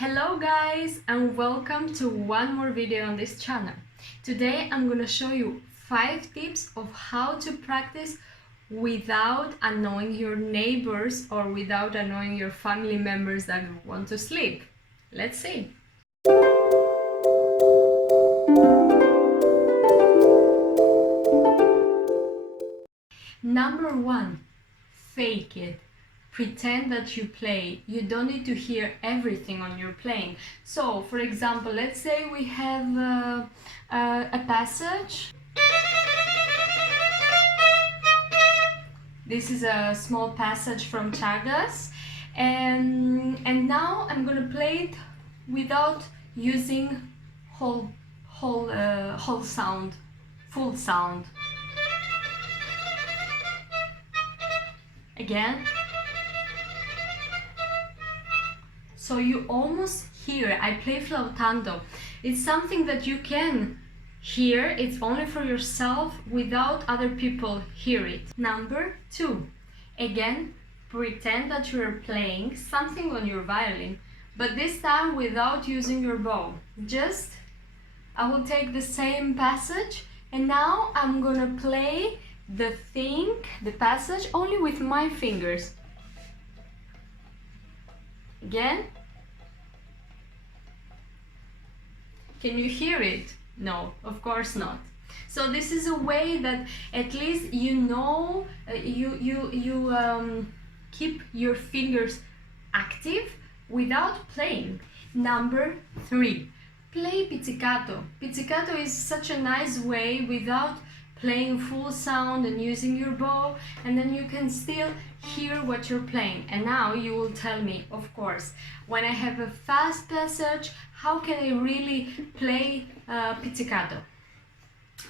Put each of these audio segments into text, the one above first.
Hello guys, and welcome to one more video on this channel. Today I'm gonna show you 5 tips of how to practice without annoying your neighbors or without annoying your family members that want to sleep. Let's see. Number 1, fake it. Pretend that you play. You don't need to hear everything on your playing. So, for example, let's say we have a passage. This is a small passage from Chagas, and now I'm gonna play it without using whole sound, full sound. Again. So you almost hear, I play flautando. It's something that you can hear, it's only for yourself without other people hear it. Number 2, again, pretend that you're playing something on your violin, but this time without using your bow. Just, I will take the same passage and now I'm gonna play the passage only with my fingers. Again. Can you hear it? No, of course not. So this is a way that at least you know you keep your fingers active without playing. Number 3, play pizzicato. Pizzicato is such a nice way without playing full sound and using your bow, and then you can still hear what you're playing. And now you will tell me, of course, when I have a fast passage, how can I really play pizzicato?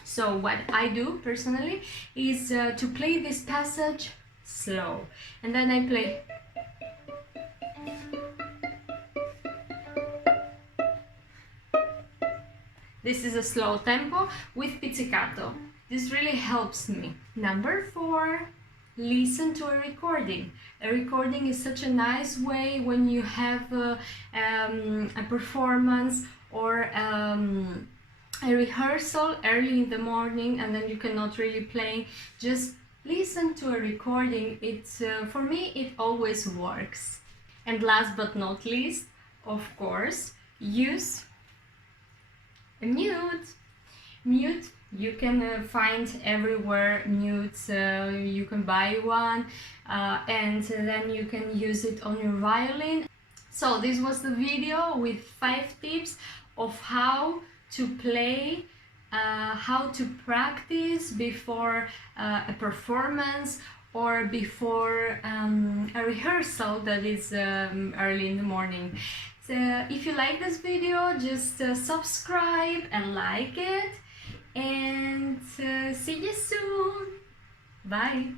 So what I do personally is to play this passage slow, and then I play. This is a slow tempo with pizzicato. This really helps me. Number 4, listen to a recording. A recording is such a nice way when you have a performance or a rehearsal early in the morning and then you cannot really play. Just listen to a recording. It's for me, it always works. And last but not least, of course, use a mute. Mute, you can find everywhere mutes, you can buy one and then you can use it on your violin. So this was the video with 5 tips of how to play, how to practice before a performance or before a rehearsal that is early in the morning. So if you like this video, just subscribe and like it, and see you soon. Bye.